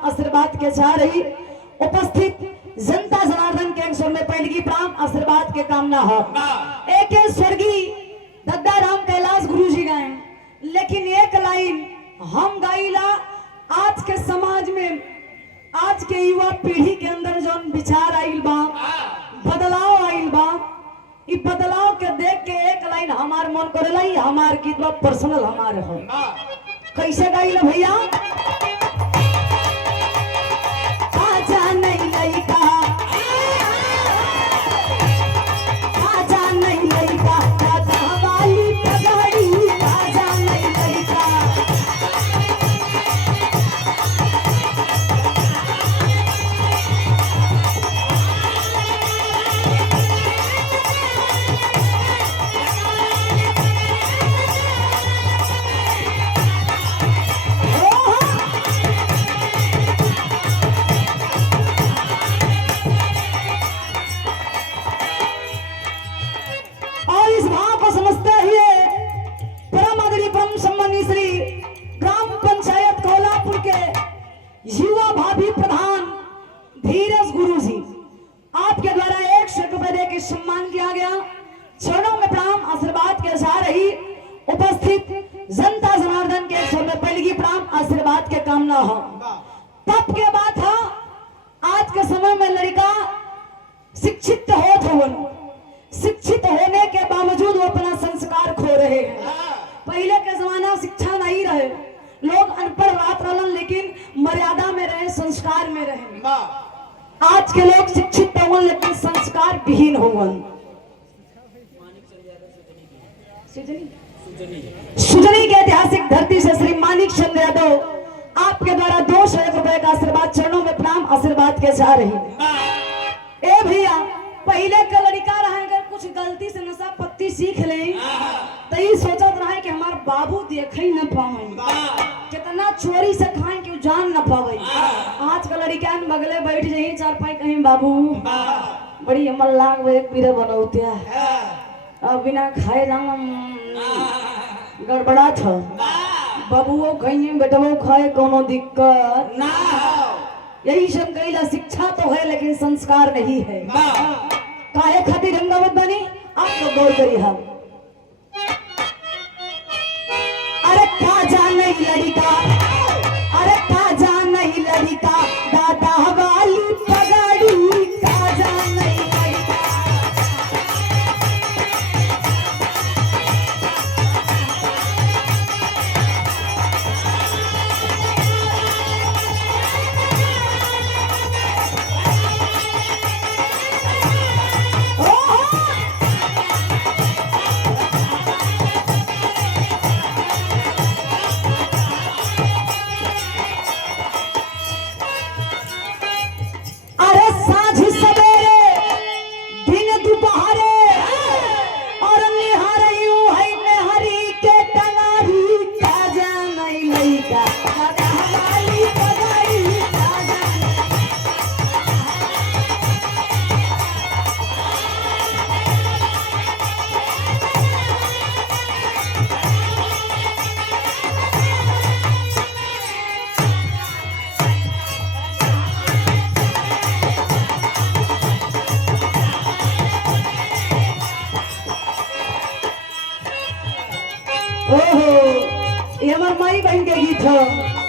आशीर्वाद के साथ रही उपस्थित जनता जनार्दन के स्वर में पहली प्राण आशीर्वाद के कामना हो। एक स्वर्गीय दद्दा राम कैलाश गुरु जी गाए, लेकिन एक लाइन हम गाइला आज के समाज में, आज के युवा पीढ़ी के अंदर जो विचार आइल बा, बदलाव आइल बा, इ बदलाव के देख के एक लाइन हमार मन करेला, हमार गीत बा पर्सनल हमारे हो। कैसे गाइला भैया? युवा भाभी प्रधान धीरज गुरु जी आपके द्वारा 100 रुपए देकर सम्मान किया गया। चरणों में प्रणाम आशीर्वाद के साथ रही उपस्थित जनता जनार्दन के स्वर में पहली प्रणाम आशीर्वाद के कामना हो। तब के बाद था आज के समय में लड़का शिक्षित शिक्षित होने के बावजूद वो अपना संस्कार खो रहे हैं। पहले के जमाना शिक्षा नहीं रहे, लोग अनपढ़ रात रहन, लेकिन मर्यादा में रहे, संस्कार में रहे। आज के लोग शिक्षित होवन लेकिन संस्कार विहीन होवन। सुजनी के ऐतिहासिक धरती से श्री मानिक चंद यादव आपके द्वारा 200 रुपए का आशीर्वाद, चरणों में प्रणाम आशीर्वाद के साथ रही। ए भैया, पहले का लड़का रहे अगर कुछ गलती से नशा पत्ती सीख ले तो ये सोचत रहे कि हमार बाबू देखे न पावे, कितना चोरी से खाए कि जान न पावे। आज का लड़का बगले बैठ जाइए चार पाई कहीं बाबू बड़ी अमल लाग वे पीरे बनौते अब बिना खाए जाम गड़बड़ा था। बाबूओ कहीं बेटवो खाए कोनो दिक्कत ना। यही सब कहिला शिक्षा तो है लेकिन संस्कार नहीं है। काहे खातिर रंगावत बनी आप लोग गौर करिए। हम अरे का जाने लड़का, अरे का जाने लड़का दादा वाली पगड़ी, का जाने लड़का। ओहो ये हमार माई बहन के गीत है।